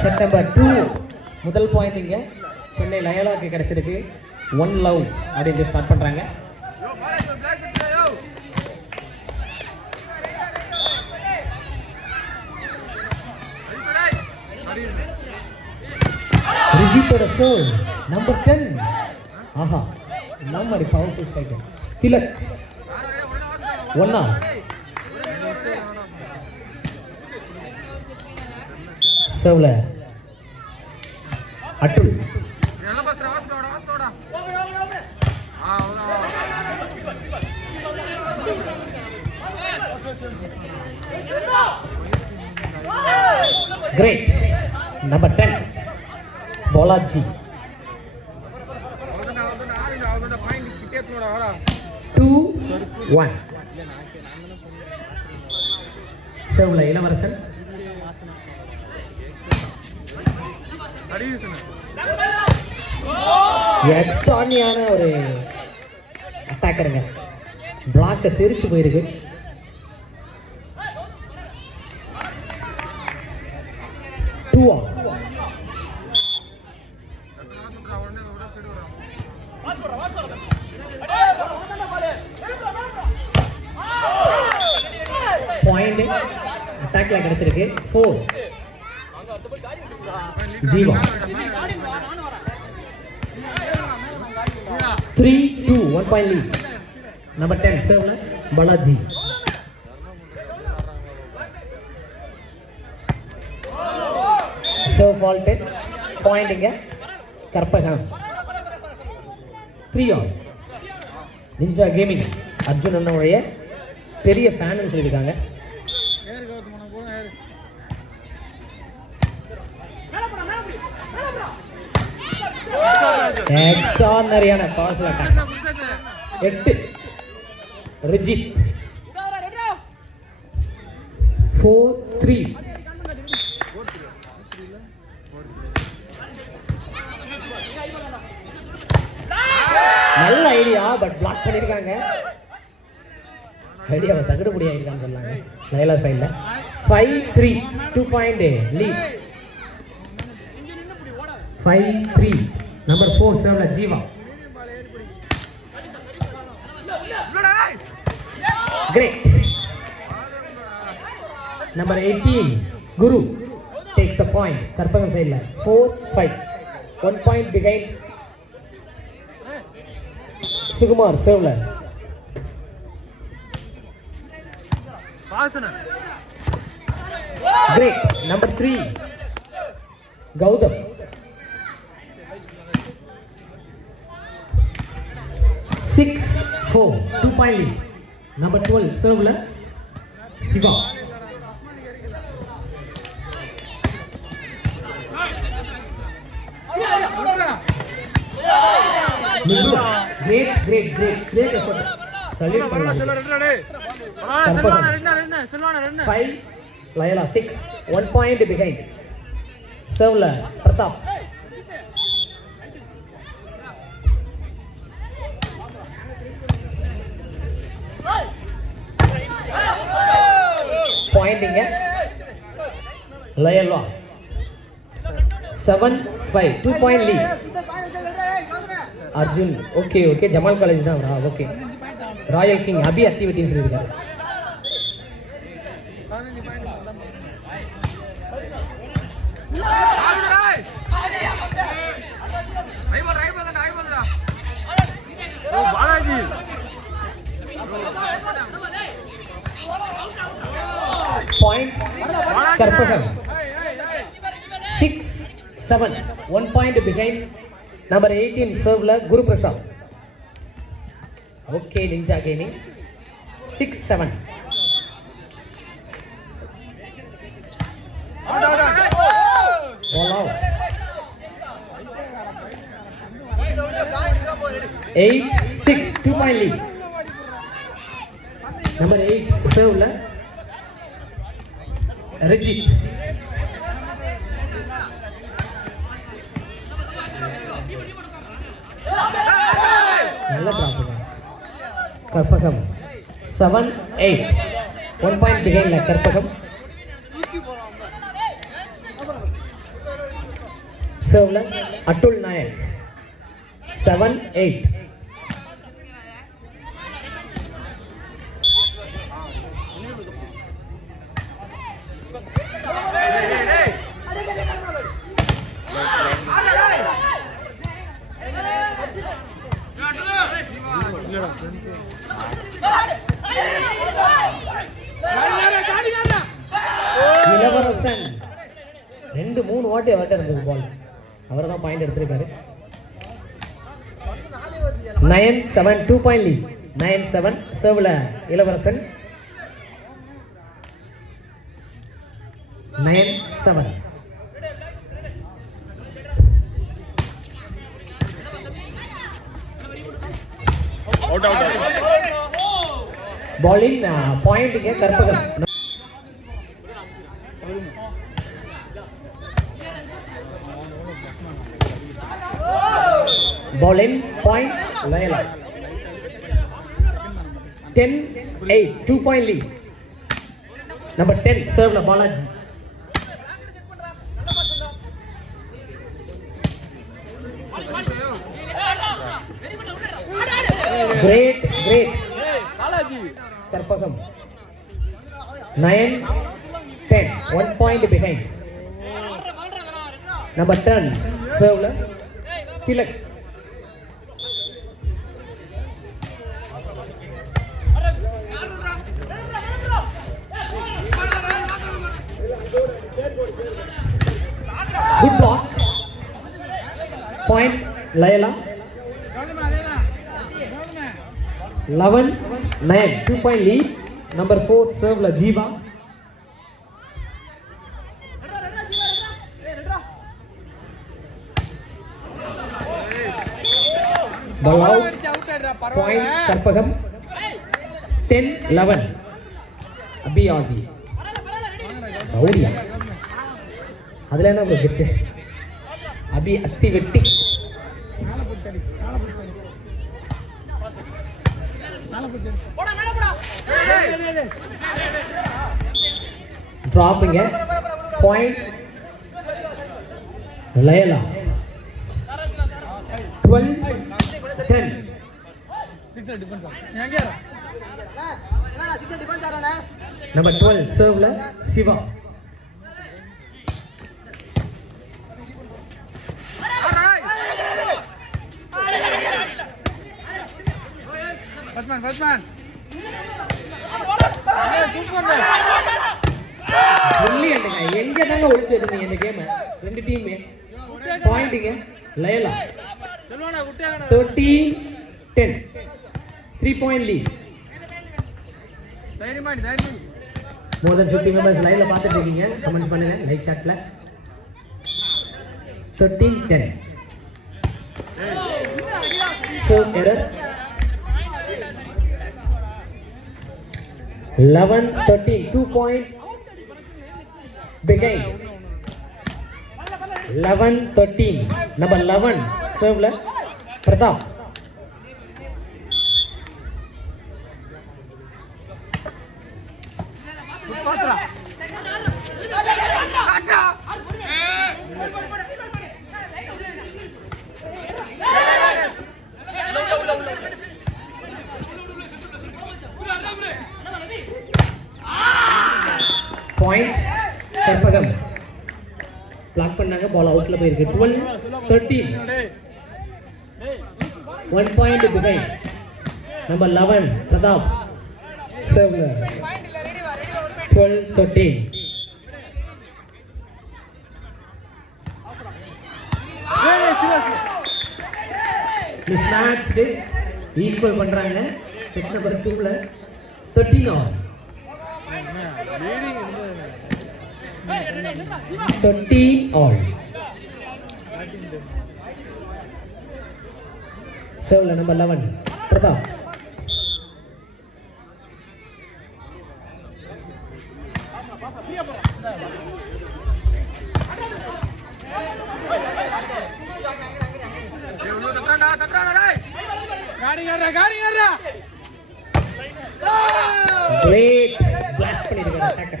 Set number 2 முதல் point இங்கே சென்னை லயோலாவுக்கு கிடைச்சிருக்கு. 1 லவ் அப்படின்னு ஸ்டார்ட் பண்ணுறாங்க. ரிஜித்தோட சோல் நம்பர் 10. ஆஹா, நம்ம பவர்ஃபுல் ஸ்ட்ரைக்கர் திலக். 1 சர்வ்ல அட்டுல். கிரேட். Number 10 Bolaji. 2-1 சர்வ்ல இளவரசன். எக்ஸ்ட்ரானியான ஒரு அட்டாக்கருங்க. பிளாக்க தெரிச்சு போயிருக்கு. பாயிண்ட் அட்டாக்ல கிடைச்சிருக்கு. 4 ஜீவா. 3-2 1 point lead. நம்பர் 10 சர்வ்ல பாலாஜி. Serve fault. பாயிண்ட் இங்க கற்பகம். 3 ninja gaming. அர்ஜுன் அண்ணனுடைய பெரிய ஃபேன் சொல்லியிருக்காங்க. எக்ஸ்ட்ரானரியான பவர்ஃபுல் அட்டாக். 8 ரிஜித். 4-3 நல்ல ஐடியா, பட் பிளாக் பண்ணிருக்காங்க. ஐடியாவை தகடு முடியா இருக்கான்னு சொன்னாங்க லைலா சைட்ல. 5-3 2 பாயிண்ட் லீட். 5-3 நம்பர் 4 சர்வ்ல Jeeva. Great. Number 18 Guru takes the point. Karpagam சைட்ல 4-5 1 பாயிண்ட் behind. சுகுமார் சர்வ்ல. Great. Number 3 Gautham. 6-4 2 point lead. Number 12 சர்வ்ல சிவா. Great effort. சல்யூட் பண்ணலாம். 5 லயலா 6 1 பாயிண்ட் பிஹைண்ட். சர்வ்ல பிரதாப். பாயிண்டிங்க Loyola. 7-5 2 point lead. Arjun. Okay Jamal college தான் அவரா? ஓகே. ராயல் கிங் அபி ஆக்டிவிட்டின்னு சொல்லியிருக்காரு. Point Karpagam. 6-7 1 point behind. Number 18 சர்வ்ல Guru Prasad. Okay ninja gaming. 6-7 all out. 8-6 2 point lead. Number 8 சர்வ்ல ரிஜித். நல்ல டிராப். கற்பகம் 7-8 1 பாயிண்ட் பிஹைண்ட்ல கற்பகம். Serve Atul Nayak. 7-8. இளவரசன் 2-3 வாட்டி அவர்கிட்ட இருந்தது பால். அவர் தான் பாயிண்ட் எடுத்திருக்காரு. 9-7 2 பாயிண்ட் லீட். 9-7 சர்வ்ல இளவரசன். 9-7. bowling point ke Karpagam. bowling point Layla. 10-8 2 point lead. Number 10 serve la Balaji. Great Karpagam. 9-10 1 point behind. Number 10 serve la Tilak. Good block. Point Layla. 11-9 2 point lead. Number 4 serve la Jiva. Ball out. Point Karpagam. 10-11 Abhi Agi. Raudiya. அதுல என்ன bro கெத்து? அபி அத்தி வெட்டி. டிராப்பிங்க. Point Laila. 12-10. Number 12 serve la Siva. Batsman. Brilliant guy. எங்க தாங்க ஒளிச்சு வச்சிருந்தீங்க இந்த கேம்? ரெண்டு team பாயிண்ட்ங்க. Laila 13-10 3 point lead. More than 50 members live பார்த்துட்டு இருக்கீங்க. கமெண்ட்ஸ் பண்ணுங்க like chatல. 13-10 serve error. 11-13 2 point behind. 11-13 number 11 serve la Pratap. Point Karpagam. Block பண்ணாங்க, ball outல போயிருக்கு. 12-13 1 point behind. Number 11 Pratap serve 12-13. mismatch equal பண்றாங்க. செட் நம்பர் 2 ல 13 all. 13 all. serve la number 11 Pratap. Great blast பண்ணிருக்காரு attacker.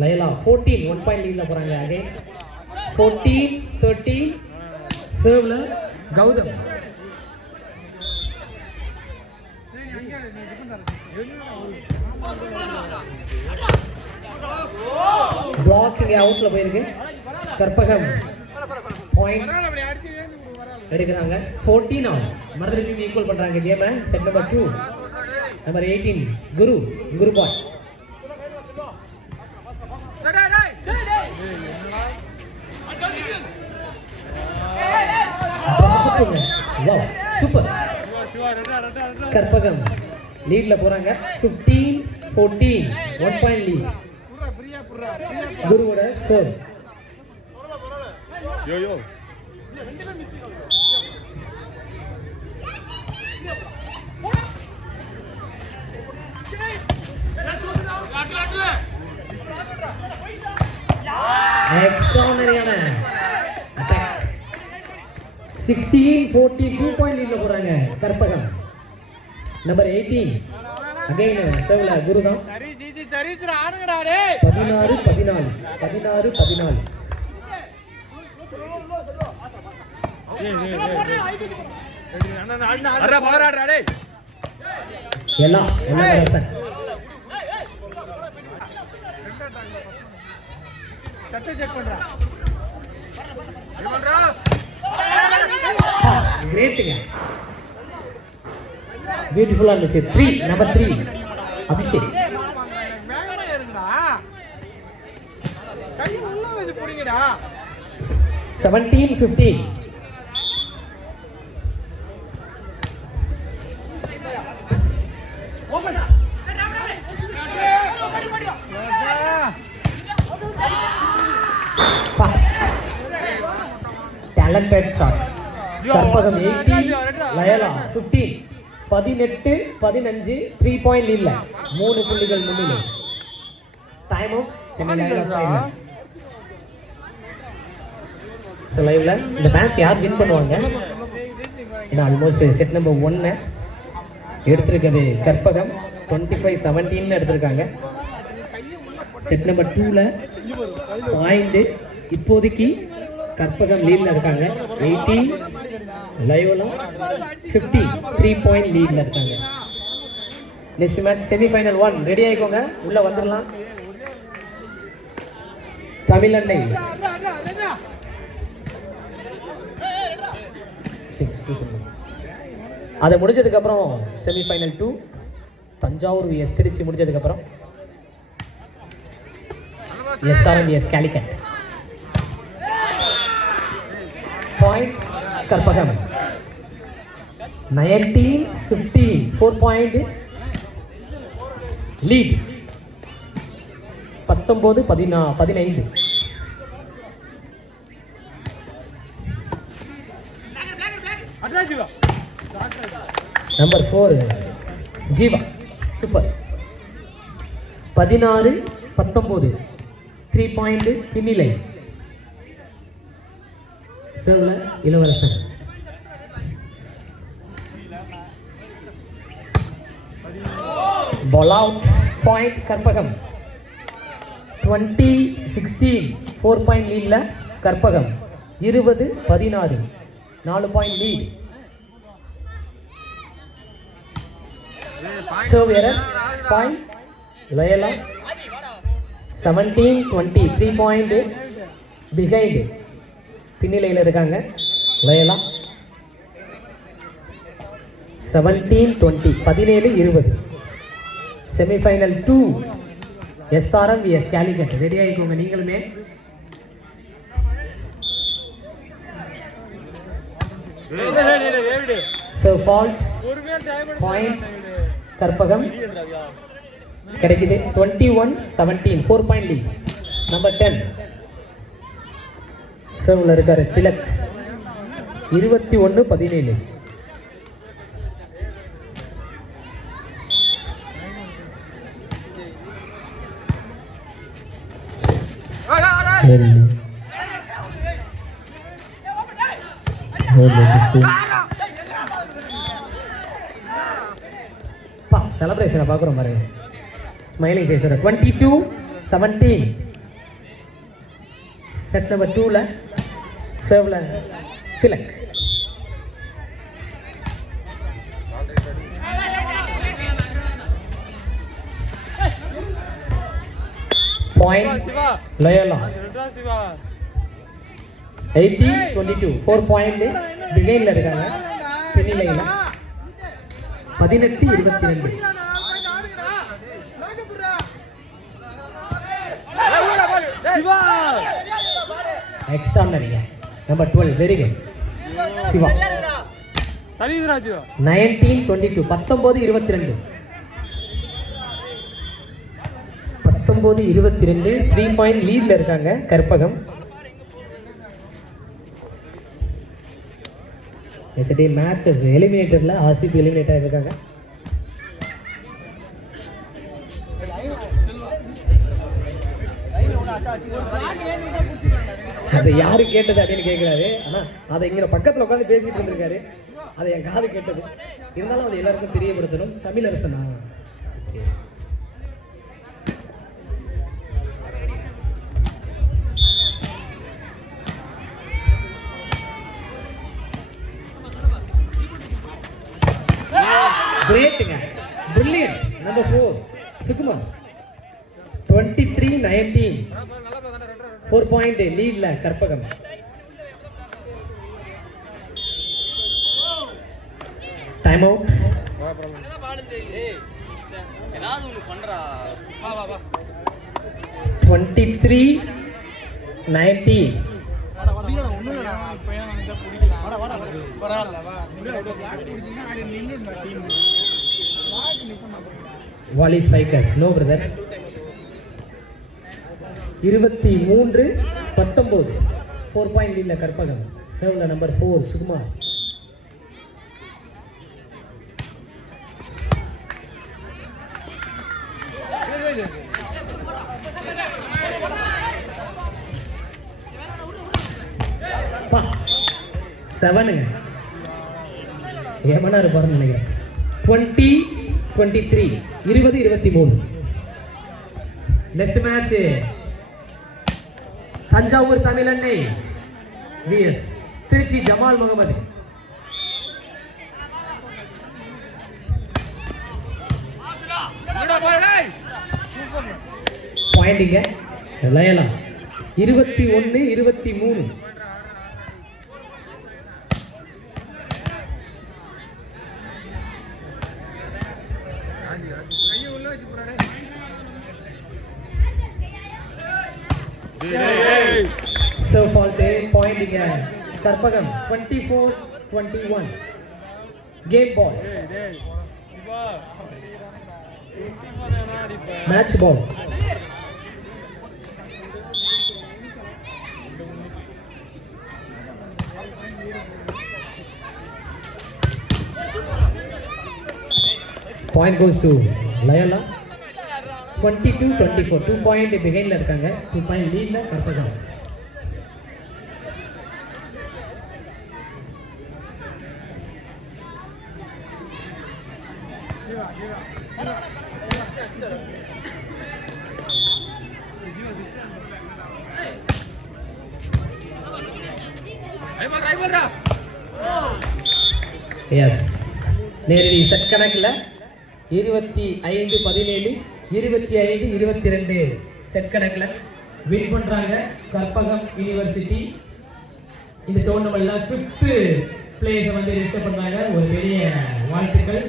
Laila 14 1 point lead ல போறாங்க. Again 14-13. Serve Gautam. Blocking out போயிருக்கு. Karpagam point எடுக்கிறாங்க. 14 on. Mother team equal பண்றாங்க game. Set number 2. Number 18 Guru boy. Wow super. Karpagam லீட்ல போறாங்க. 15-14. 1 பாயிண்ட் லீட். குருவோட சர்வ். யோ எக்ஸ்ட்ரானரியான அட்டாக். 16-14. 2 பாயிண்ட் லீட்ல போறாங்க கற்பகம். நம்பர் 18 அகைன் சர்வ்ல குரு தான். 16-14. எல்லாம் ரசன். கிரேட்டுங்க. பியூட்டிஃபுல்லா இருந்துச்சு. 3 number 3 Abhishek. 17-15. Talented start. Karpagam 18, Loyola 15. 18-15. 3 point இல்ல. 3 புள்ளிகள் முன்னிலை. Time out. சென்னை லயலா சைடுல. சோ லைவ்ல இந்த மேட்ச் யார் வின் பண்ணுவாங்க? இது ஆல்மோஸ்ட் செட் நம்பர் 1 எடுத்திருக்கிறது கற்பகம். 25-17 எடுத்திருக்காங்க. செட் நம்பர் 2ல பாயிண்ட் இப்போதைக்கு கற்பகம் லீட்ல இருக்காங்க. 18, லயோலா 15. 3 பாயிண்ட் லீட்ல இருக்காங்க. Next match semi-final 1. ரெடி ஆயிக்கோங்க, உள்ள வந்துடலாம். தமிழன்னை அதை முடிஞ்சதுக்கு அப்புறம் செமிஃபைனல் 2 தஞ்சாவூர் விஎஸ் திருச்சி முடிஞ்சதுக்கு அப்புறம் SRM V S Calicut. Point Karpagam. 19-15. 4 point lead. 19-15. Number 4 Jeeva super. 16-19. 3 point பின்னிலை. சர்வ்ல Ilavarasan. Ball out. Point Karpagam. 20-16. 4 point லீட்ல Karpagam. 20-16. 4 point lead. Serve error. Point Loyola. 17-20. 3 point behind. பின்னிலையில் இருக்காங்க Loyola. 17-20. 17-20. Semifinal 2 SRM vs Calicut. Ready ஆகிக்கோங்க நீங்களுமே. Serve fault. பாயிண்ட் கற்பகம் கிடைக்குது. 21-17. 4 பாயிண்ட் லீட். நம்பர் 10 சர்வ்ல இருக்காரு திலக். 21-17. செலிப்ரேஷனை பார்க்குறோம் பாருங்க. ஸ்மைலிங் பேசுற. 22-17. செட் நம்பர் 2ல சர்வ்ல திலக். Point Loyola 80-22 4 point பிகைன்ல இருக்காங்க. பெனிலைல 18-22. Extraordinary. Number 12 very good. Siva 19-22 19-22 19-22 3 point லீட்ல இருக்காங்க Karpagam. yesterday matches eliminatorல RCB eliminate ஆயிருக்காங்க. அது யாரு கேட்டது அப்படின்னு கேட்கிறாரு. ஆனா அதை இங்க பக்கத்துல உட்காந்து பேசிட்டு இருந்திருக்காரு. அதை என் காது கேட்டது. இருந்தாலும் அது எல்லாருக்கும் தெரியப்படுத்தணும். தமிழரசனா கிரேட்டுங்க, பிரில்லியன்ட். நம்பர் 4 சுகுமார் 23-19 4 பாயிண்ட் லீட்ல Karpagam. Time out. 23-19 Wally Spikers no brother. 23-19 4 point லீட்ல கற்பகம். சர்வ்ல நம்பர் 4 சுகுமார். பா 7ங்க ஏமனா இருப்பாருன்னு நினைக்கிறேன். 20-23 20-23. Next match Thanjavur Tamilannai vs Trichy Jamal Mohammed. பாயிண்டிங்க Loyola 21-23. So fault pointing Karpagam 24-21. Game ball. Match ball. Point goes to Loyola 22-24 2 point behind இருக்காங்க. 2 point leadல கற்பகம். எஸ் நேரடி செட் கணக்குல 25-17 25-22 செட் கணக்குல வின் பண்றாங்க கற்பகம் யூனிவர்சிட்டி. இந்த டோர்னமெண்ட்ல 5th பிளேஸ் வந்து ரிஜிஸ்டர் பண்றாங்க. ஒரு பெரிய வாழ்த்துக்கள்.